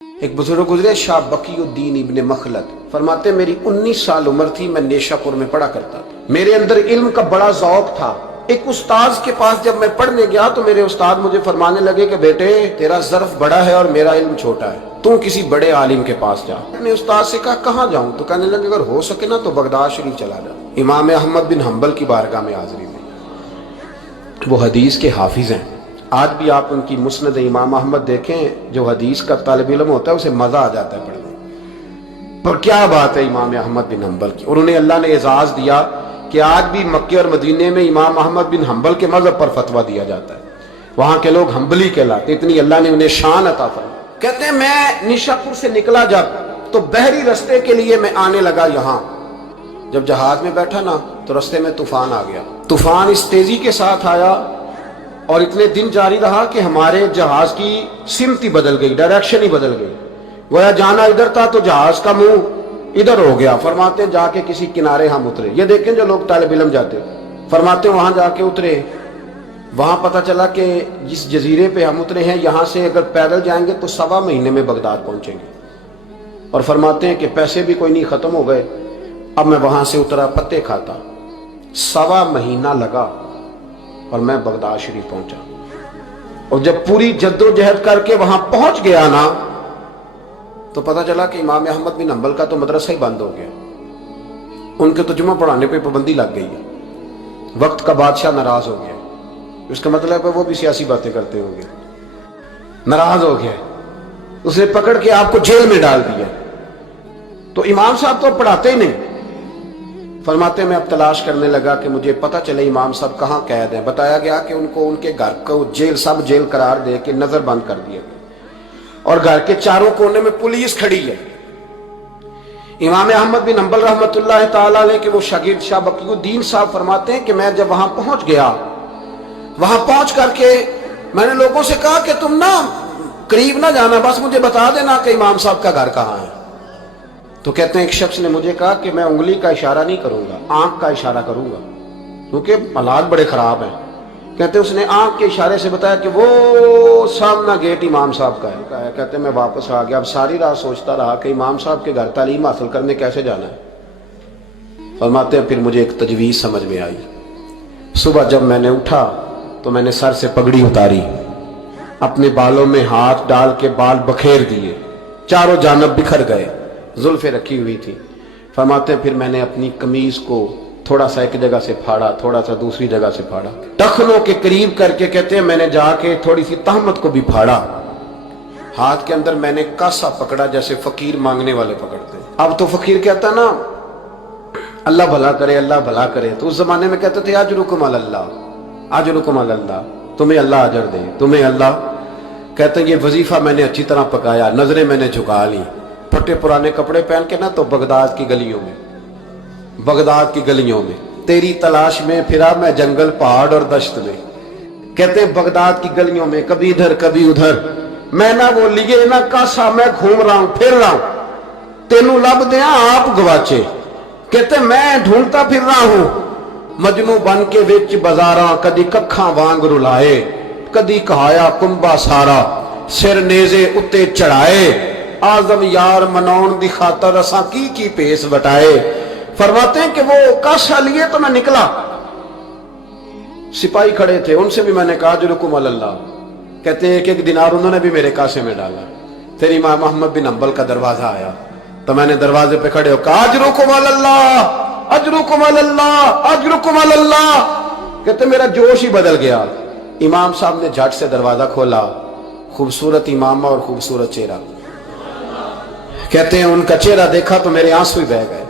ایک بزرگ گزرے شاہ بقی الدین ابن مخلد، فرماتے میری 19 سال عمر تھی، میں نیشا پور میں پڑھا کرتا تھا، میرے اندر علم کا بڑا ذوق تھا۔ ایک استاذ کے پاس جب میں پڑھنے گیا تو میرے استاد مجھے فرمانے لگے کہ بیٹے تیرا ظرف بڑا ہے اور میرا علم چھوٹا ہے، تو کسی بڑے عالم کے پاس جا۔ میں نے استاد سے کہا کہاں جاؤں؟ تو کہنے لگے اگر ہو سکے نا تو بغداد شریف چلا جا، امام احمد بن حنبل کی بارگاہ میں حاضری میں۔ وہ حدیث کے حافظ ہیں، آج بھی آپ ان کی مسند امام احمد دیکھیں، جو حدیث کا طالب علم ہوتا ہے اسے مزہ آ جاتا ہے پڑھنے پر۔ کیا بات ہے امام احمد بن حنبل کی، اور انہیں اللہ نے اعزاز دیا کہ آج بھی مکے اور مدینے میں امام احمد بن حنبل کے مذہب پر فتویٰ دیا جاتا ہے، وہاں کے لوگ حنبلی کہلاتے، اتنی اللہ نے انہیں شان عطا فرمائی۔ کہتے ہیں میں نشاپور سے نکلا جب تو بحری رستے کے لیے میں آنے لگا یہاں، جب جہاز میں بیٹھا نا تو رستے میں طوفان آ گیا، طوفان اس تیزی کے ساتھ آیا اور اتنے دن جاری رہا کہ ہمارے جہاز کی سمت ہی بدل گئی، ڈائریکشن ہی بدل گئی، گویا جانا ادھر تھا تو جہاز کا منہ ادھر ہو گیا۔ فرماتے ہیں جا کے کسی کنارے ہم اترے، یہ دیکھیں جو لوگ طالب علم جاتے، فرماتے ہیں وہاں جا کے اترے، وہاں پتہ چلا کہ جس جزیرے پہ ہم اترے ہیں یہاں سے اگر پیدل جائیں گے تو 1.25 مہینے میں بغداد پہنچیں گے، اور فرماتے ہیں کہ پیسے بھی کوئی نہیں، ختم ہو گئے۔ اب میں وہاں سے اترا پتے کھاتا، 1.25 مہینہ لگا اور میں بغداد شریف پہنچا، اور جب پوری جد و جہد کر کے وہاں پہنچ گیا نا تو پتہ چلا کہ امام احمد بن حنبل کا تو مدرسہ ہی بند ہو گیا، ان کے تو جمعہ پڑھانے پہ پابندی لگ گئی ہے، وقت کا بادشاہ ناراض ہو گیا، اس کا مطلب ہے وہ بھی سیاسی باتیں کرتے ہوں گے، ناراض ہو گیا، اسے پکڑ کے آپ کو جیل میں ڈال دیا۔ تو امام صاحب تو پڑھاتے ہی نہیں۔ فرماتے میں اب تلاش کرنے لگا کہ مجھے پتہ چلے امام صاحب کہاں قید ہیں، بتایا گیا کہ ان کو ان کے گھر کو جیل، سب جیل قرار دے کے نظر بند کر دیا گیا، اور گھر کے چاروں کونے میں پولیس کھڑی ہے۔ امام احمد بن حنبل رحمۃ اللہ تعالی علیہ کے وہ شاگرد شاہ بقی الدین صاحب فرماتے ہیں کہ میں جب وہاں پہنچ گیا، وہاں پہنچ کر کے میں نے لوگوں سے کہا کہ تم نا قریب نہ جانا، بس مجھے بتا دینا کہ امام صاحب کا گھر کہاں ہے۔ تو کہتے ہیں ایک شخص نے مجھے کہا کہ میں انگلی کا اشارہ نہیں کروں گا، آنکھ کا اشارہ کروں گا، کیونکہ حالات بڑے خراب ہیں۔ کہتے ہیں اس نے آنکھ کے اشارے سے بتایا کہ وہ سامنا گیٹ امام صاحب کا ہے۔ کہتے ہیں میں واپس آ گیا، اب ساری رات سوچتا رہا کہ امام صاحب کے گھر تعلیم حاصل کرنے کیسے جانا ہے۔ فرماتے ہیں پھر مجھے ایک تجویز سمجھ میں آئی، صبح جب میں نے اٹھا تو میں نے سر سے پگڑی اتاری، اپنے بالوں میں ہاتھ ڈال کے بال بکھیر دیے، چاروں جانب بکھر گئے، زلفیں رکھی ہوئی تھی۔ فرماتے ہیں پھر میں نے اپنی قمیض کو تھوڑا سا ایک جگہ سے پھاڑا، تھوڑا سا دوسری جگہ سے پھاڑا، ٹخنوں کے قریب کر کے کہتے ہیں میں نے جا کے تھوڑی سی تہمت کو بھی پھاڑا، ہاتھ کے اندر میں نے کاسا پکڑا جیسے فقیر مانگنے والے پکڑتے ہیں۔ اب تو فقیر کہتا نا اللہ بھلا کرے، اللہ بھلا کرے، تو اس زمانے میں کہتے تھے اجرکم علی اللہ، اجرکم علی اللہ، تمہیں اللہ اجر دے، تمہیں اللہ۔ کہتے ہیں یہ وظیفہ میں نے اچھی طرح پکایا، نظریں میں نے جھکا لی، پھٹے پرانے کپڑے پہن کے نا تو بغداد کی گلیوں میں، بغداد کی گلیوں میں تیری تلاش میں پھرا میں جنگل، پہاڑ اور دشت میں۔ کہتے ہیں بغداد کی گلیوں میں کبھی ادھر کبھی ادھر، میں نہ وہ لیے نہ کاسا، میں گھوم رہا ہوں پھر رہا ہوں، تینوں لب دیا آپ گواچے۔ کہتے ہیں میں ڈھونڈتا پھر رہا ہوں مجنو بن کے وچ بازاراں، کدی ککھاں وانگ رلائے، کدی کہایا کنبا سارا، سر نیزے اتے چڑھائے، آزم یار مناؤن دی خاطر اساں کی پیس وٹائے۔ فرماتے ہیں کہ وہ کاسا لیے تو میں نکلا، سپاہی کھڑے تھے، ان سے بھی میں نے کہا اجرکم علی اللہ۔ کہتے ہیں ایک دینار انہوں نے بھی میرے کاسے میں ڈالا۔ پھر امام احمد بن حنبل کا دروازہ آیا تو میں نے دروازے پہ کھڑے ہو کہا اجرکم علی اللہ، اجرکم علی اللہ، اجرکم علی اللہ۔ کہتے میرا جوش ہی بدل گیا۔ امام صاحب نے جھٹ سے دروازہ کھولا، خوبصورت امامہ اور خوبصورت چہرہ، کہتے ہیں ان کا چہرہ دیکھا تو میرے آنسو ہی بہہ گئے،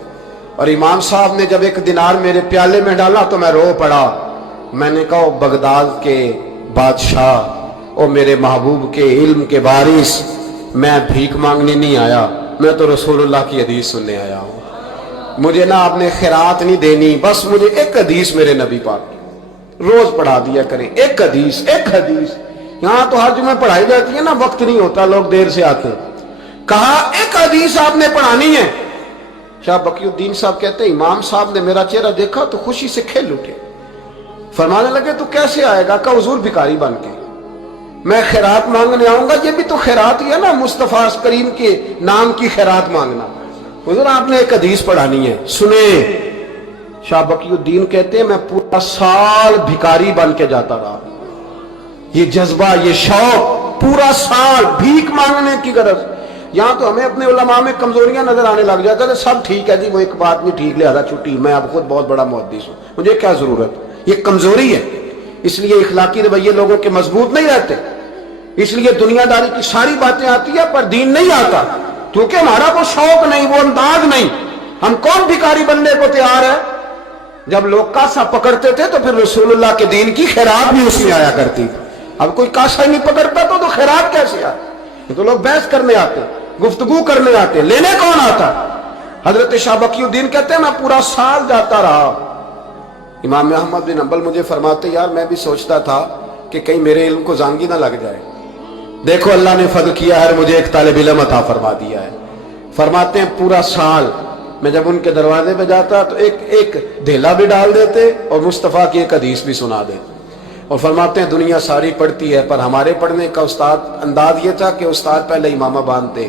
اور امام صاحب نے جب ایک دینار میرے پیالے میں ڈالا تو میں رو پڑا۔ میں نے کہا بغداد کے بادشاہ اور میرے محبوب کے علم کے وارث، میں بھیک مانگنے نہیں آیا، میں تو رسول اللہ کی حدیث سننے آیا ہوں، مجھے نہ آپ نے خیرات نہیں دینی، بس مجھے ایک حدیث میرے نبی پاک روز پڑھا دیا کریں، ایک حدیث، ایک حدیث۔ یہاں تو ہر جمعہ پڑھائی جاتی ہے نا، وقت نہیں ہوتا، لوگ دیر سے آتے ہیں۔ کہا ایک حدیث آپ نے پڑھانی ہے۔ شاہ بقی الدین صاحب کہتے ہیں امام صاحب نے میرا چہرہ دیکھا تو خوشی سے کھل اٹھے، فرمانے لگے تو کیسے آئے گا؟ کہا حضور بھکاری بن کے۔ میں خیرات مانگنے آؤں گا، یہ بھی تو خیرات ہی ہے نا، مصطفیٰ کریم کے نام کی خیرات مانگنا۔ حضور آپ نے ایک حدیث پڑھانی ہے، سنیں۔ شاہ بقی الدین کہتے ہیں میں پورا سال بھکاری بن کے جاتا رہا، یہ جذبہ، یہ شوق، پورا سال بھیک مانگنے کی غرض۔ یہاں تو ہمیں اپنے علماء میں کمزوریاں نظر آنے لگ جاتا ہے، سب ٹھیک ہے جی، وہ ایک بات نہیں ٹھیک، لہذا چھٹی، میں اب خود بہت بڑا محدث ہوں، مجھے کیا ضرورت۔ یہ کمزوری ہے، اس لیے اخلاقی رویے لوگوں کے مضبوط نہیں رہتے، اس لیے دنیا داری کی ساری باتیں آتی ہیں پر دین نہیں آتا، کیونکہ ہمارا وہ شوق نہیں، وہ انداز نہیں۔ ہم کون بھکاری بننے کو تیار ہے؟ جب لوگ کاسا پکڑتے تھے تو پھر رسول اللہ کے دین کی خیرات بھی اس میں آیا کرتی تھی۔ اب کوئی کاسا ہی نہیں پکڑتا تو خیرات کیسے آئے؟ یہ تو لوگ بحث کرنے آتے، گفتگو کرنے آتے، لینے کون آتا؟ حضرت شاہ بقی الدین کہتے ہیں میں پورا سال جاتا رہا۔ امام احمد بن حنبل مجھے فرماتے یار میں بھی سوچتا تھا کہ کہیں میرے علم کو زانگی نہ لگ جائے، دیکھو اللہ نے فضل کیا ہے، مجھے ایک طالب علم عطا فرما دیا ہے۔ فرماتے ہیں پورا سال میں جب ان کے دروازے پہ جاتا تو ایک دھیلا بھی ڈال دیتے اور مصطفیٰ کی ایک حدیث بھی سنا دیتے، اور فرماتے ہیں دنیا ساری پڑھتی ہے پر ہمارے پڑھنے کا استاد انداز یہ تھا کہ استاد پہلے امامہ باندھتے،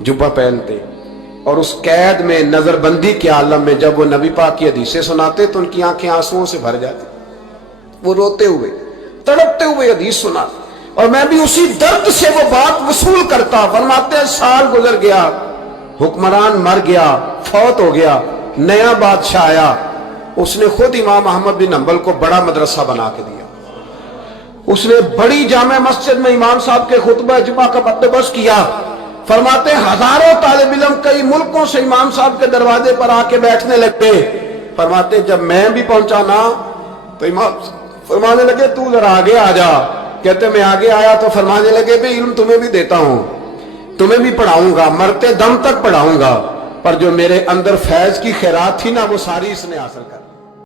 جبہ پہنتے، اور اس قید میں نظر بندی کے عالم میں جب وہ نبی پاک کی حدیثیں سناتے تو ان کی آنکھیں آنسوؤں سے بھر جاتی، وہ روتے ہوئے تڑپتے ہوئے حدیث سنا، اور میں بھی اسی درد سے وہ بات وصول کرتا۔ فرماتے ہیں سال گزر گیا، حکمران مر گیا، فوت ہو گیا، نیا بادشاہ آیا، اس نے خود امام احمد بن حنبل کو بڑا مدرسہ بنا کے دیا، اس نے بڑی جامع مسجد میں امام صاحب کے خطبہ جمعہ کا بندوبست کیا۔ فرماتے ہیں ہزاروں طالب علم کئی ملکوں سے امام صاحب کے دروازے پر آ کے بیٹھنے لگے۔ فرماتے ہیں جب میں بھی پہنچا نا تو امام فرمانے لگے تو ذرا آگے آ جا۔ کہتے میں آگے آیا تو فرمانے لگے بھی علم تمہیں بھی دیتا ہوں، تمہیں بھی پڑھاؤں گا، مرتے دم تک پڑھاؤں گا، پر جو میرے اندر فیض کی خیرات تھی نا وہ ساری اس نے حاصل کر